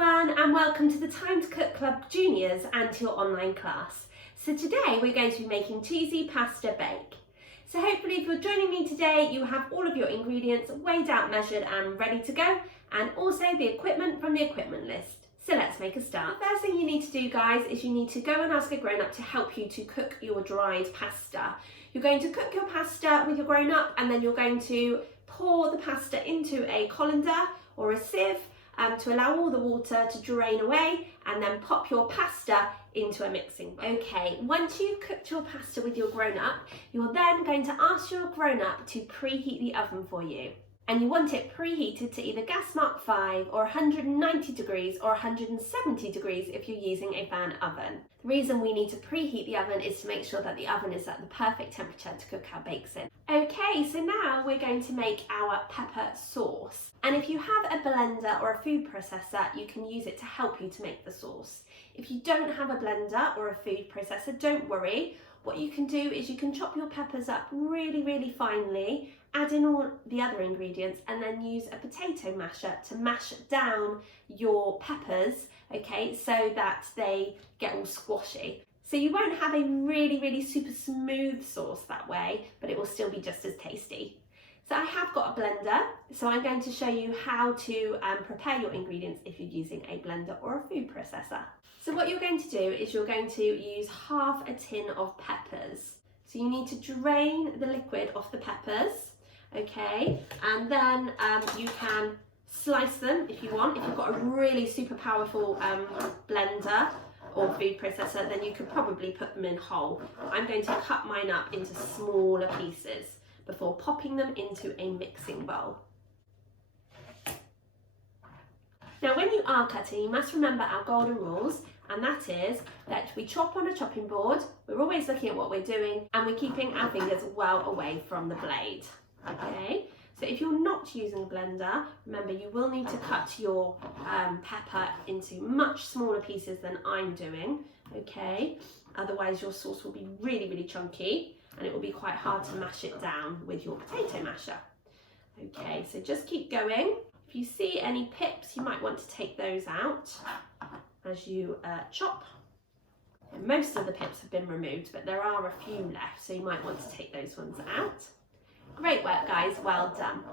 everyone, and welcome to the Time to Cook Club Juniors and to your online class. So today we're going to be making cheesy pasta bake. So hopefully if you're joining me today, you have all of your ingredients weighed out, measured and ready to go, and also the equipment from the equipment list. So let's make a start. The first thing you need to do, guys, is you need to go and ask a grown-up to help you to cook your dried pasta. You're going to cook your pasta with your grown-up, and then you're going to pour the pasta into a colander or a sieve to allow all the water to drain away, and then pop your pasta into a mixing bowl. Okay, once you've cooked your pasta with your grown-up, you're then going to ask your grown-up to preheat the oven for you. And you want it preheated to either gas mark 5 or 190 degrees or 170 degrees if you're using a fan oven. The reason we need to preheat the oven is to make sure that the oven is at the perfect temperature to cook our bakes in. Okay, so now we're going to make our pepper sauce. And if you have a blender or a food processor, you can use it to help you to make the sauce. If you don't have a blender or a food processor, don't worry. What you can do is you can chop your peppers up really finely, add in all the other ingredients, and then use a potato masher to mash down your peppers, okay, so that they get all squashy. So you won't have a really super smooth sauce that way, but it will still be just as tasty. So I have got a blender, so I'm going to show you how to prepare your ingredients if you're using a blender or a food processor. So what you're going to do is you're going to use half a tin of peppers. So you need to drain the liquid off the peppers, okay, and then you can slice them if you want. If you've got a really super powerful blender or food processor, then you could probably put them in whole. I'm going to cut mine up into smaller pieces before popping them into a mixing bowl. Now when you are cutting, you must remember our golden rules, and that is that we chop on a chopping board, we're always looking at what we're doing, and we're keeping our fingers well away from the blade, okay? So if you're not using a blender, remember you will need to cut your pepper into much smaller pieces than I'm doing, okay? Otherwise your sauce will be really chunky, and it will be quite hard to mash it down with your potato masher. Okay, so just keep going. If you see any pips, you might want to take those out as you chop. And most of the pips have been removed, but there are a few left, so you might want to take those ones out. Great work, guys, well done.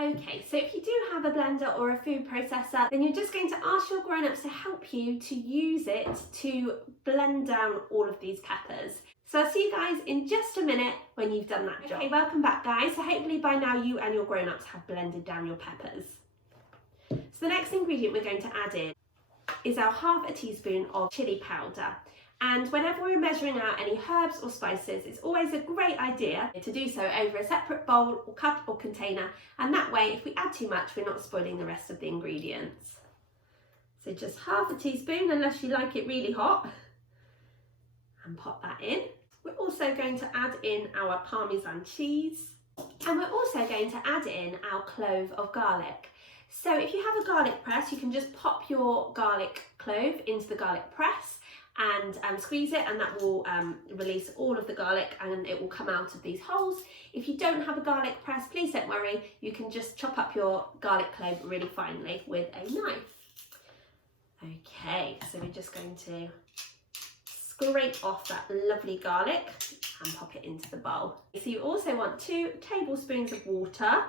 Okay, so if you do have a blender or a food processor, then you're just going to ask your grown-ups to help you to use it to blend down all of these peppers. So I'll see you guys in just a minute when you've done that job. Okay, welcome back, guys. So hopefully by now you and your grown-ups have blended down your peppers. So the next ingredient we're going to add in is our half a teaspoon of chili powder. And whenever we're measuring out any herbs or spices, it's always a great idea to do so over a separate bowl or cup or container, and that way if we add too much, we're not spoiling the rest of the ingredients. So just half a teaspoon, unless you like it really hot, and pop that in. We're also going to add in our Parmesan cheese, and we're also going to add in our clove of garlic. So if you have a garlic press, you can just pop your garlic clove into the garlic press and squeeze it, and that will release all of the garlic and it will come out of these holes. If you don't have a garlic press, please don't worry, you can just chop up your garlic clove really finely with a knife. Okay, so we're just going to scrape off that lovely garlic and pop it into the bowl. So you also want 2 tablespoons of water,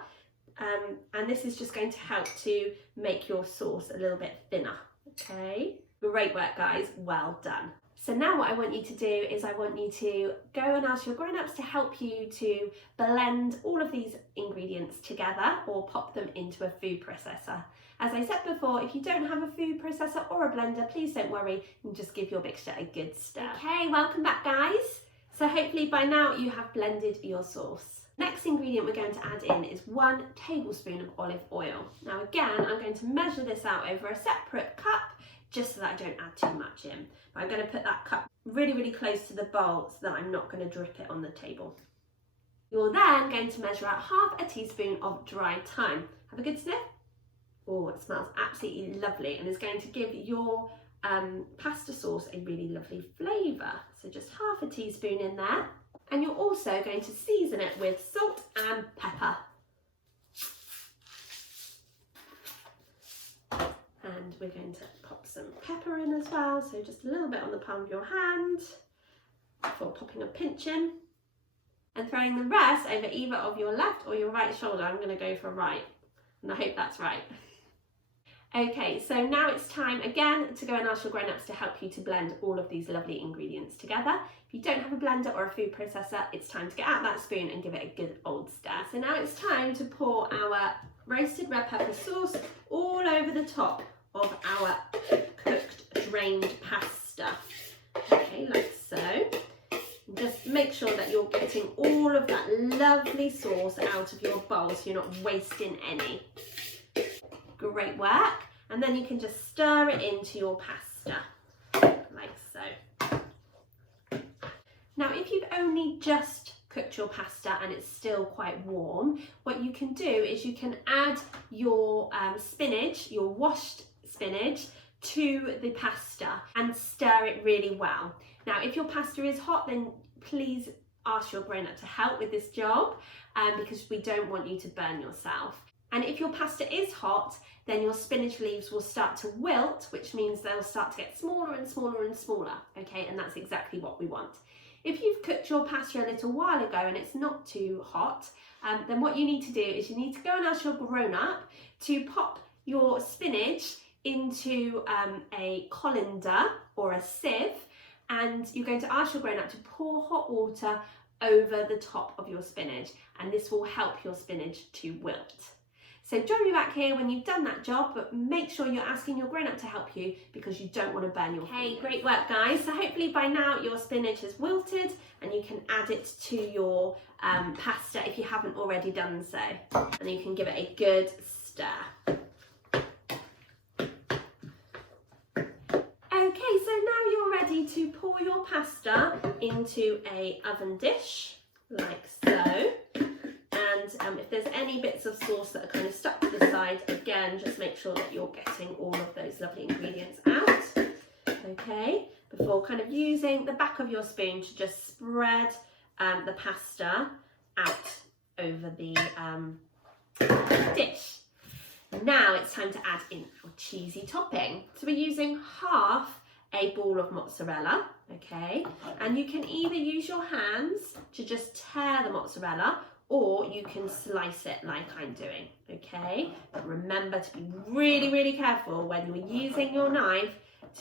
and this is just going to help to make your sauce a little bit thinner, okay? Great work, guys, well done. So now what I want you to do is I want you to go and ask your grown-ups to help you to blend all of these ingredients together or pop them into a food processor. As I said before, if you don't have a food processor or a blender, please don't worry, and just give your mixture a good stir. Okay, welcome back, guys. So hopefully by now you have blended your sauce. Next ingredient we're going to add in is 1 tablespoon of olive oil. Now again, I'm going to measure this out over a separate cup, just so that I don't add too much in. But I'm going to put that cup really close to the bowl so that I'm not going to drip it on the table. You're then going to measure out half a teaspoon of dried thyme. Have a good sniff. Oh, it smells absolutely lovely and is going to give your pasta sauce a really lovely flavour. So just half a teaspoon in there. And you're also going to season it with salt and pepper. And we're going to pop some pepper in as well, so just a little bit on the palm of your hand before popping a pinch in. And throwing the rest over either of your left or your right shoulder. I'm going to go for right, and I hope that's right. Okay, so now it's time again to go and ask your grown-ups to help you to blend all of these lovely ingredients together. If you don't have a blender or a food processor, it's time to get out that spoon and give it a good old stir. So now it's time to pour our roasted red pepper sauce all over the top of our cooked drained pasta. Okay, like so. And just make sure that you're getting all of that lovely sauce out of your bowl so you're not wasting any. Great work. And then you can just stir it into your pasta, like so. Now, if you've only just cooked your pasta and it's still quite warm, what you can do is you can add your spinach, your washed spinach, to the pasta and stir it really well. Now, if your pasta is hot, then please ask your grown-up to help with this job because we don't want you to burn yourself. And if your pasta is hot, then your spinach leaves will start to wilt, which means they'll start to get smaller and smaller and smaller, okay? And that's exactly what we want. If you've cooked your pasta a little while ago and it's not too hot, then what you need to do is you need to go and ask your grown-up to pop your spinach into a colander or a sieve, and you're going to ask your grown-up to pour hot water over the top of your spinach, and this will help your spinach to wilt. So join me back here when you've done that job, but make sure you're asking your grown-up to help you because you don't want to burn your fingers. Okay, great work guys. So hopefully by now your spinach has wilted and you can add it to your pasta if you haven't already done so. And you can give it a good stir. Okay, so now you're ready to pour your pasta into a oven dish, like so. And if there's any bits of sauce that are kind of stuck to the side, again, just make sure that you're getting all of those lovely ingredients out. Okay, before kind of using the back of your spoon to just spread the pasta out over the dish. Now it's time to add in our cheesy topping. So we're using half a ball of mozzarella, okay? And you can either use your hands to just tear the mozzarella, or you can slice it like I'm doing, okay? But remember to be really, really careful when you're using your knife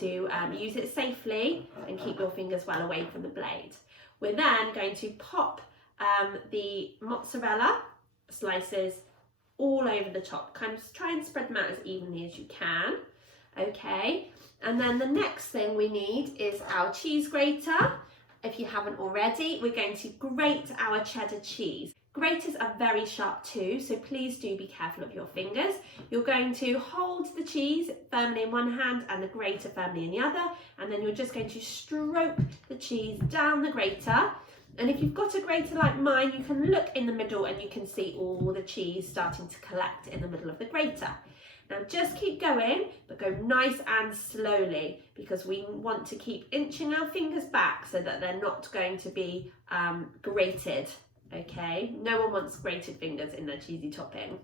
to use it safely and keep your fingers well away from the blade. We're then going to pop the mozzarella slices all over the top. Kind of try and spread them out as evenly as you can, okay? And then the next thing we need is our cheese grater. If you haven't already, we're going to grate our cheddar cheese. Graters are very sharp too, so please do be careful of your fingers. You're going to hold the cheese firmly in one hand and the grater firmly in the other, and then you're just going to stroke the cheese down the grater. And if you've got a grater like mine, you can look in the middle and you can see all the cheese starting to collect in the middle of the grater. Now just keep going, but go nice and slowly because we want to keep inching our fingers back so that they're not going to be grated. Okay, no one wants grated fingers in their cheesy topping.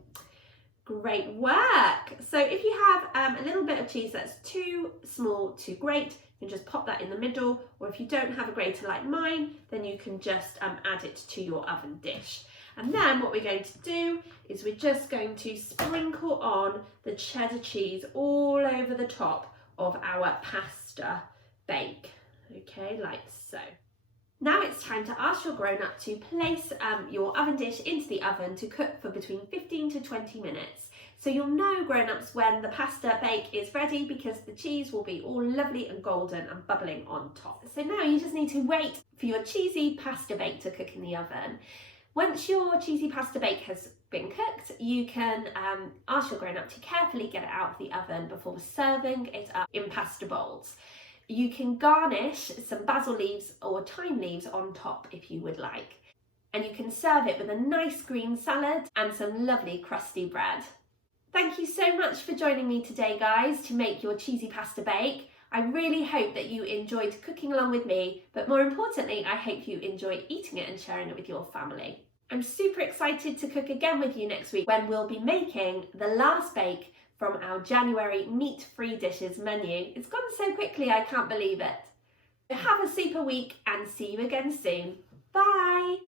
Great work. So if you have a little bit of cheese that's too small to grate, you can just pop that in the middle, or if you don't have a grater like mine, then you can just add it to your oven dish. And then what we're going to do is we're just going to sprinkle on the cheddar cheese all over the top of our pasta bake, okay, like so. Now it's time to ask your grown-up to place your oven dish into the oven to cook for between 15 to 20 minutes. So you'll know, grown-ups, when the pasta bake is ready because the cheese will be all lovely and golden and bubbling on top. So now you just need to wait for your cheesy pasta bake to cook in the oven. Once your cheesy pasta bake has been cooked, you can ask your grown-up to carefully get it out of the oven before serving it up in pasta bowls. You can garnish some basil leaves or thyme leaves on top if you would like. And you can serve it with a nice green salad and some lovely crusty bread. Thank you so much for joining me today, guys, to make your cheesy pasta bake. I really hope that you enjoyed cooking along with me, but more importantly, I hope you enjoy eating it and sharing it with your family. I'm super excited to cook again with you next week when we'll be making the last bake from our January meat-free dishes menu. It's gone so quickly, I can't believe it. Have a super week and see you again soon. Bye!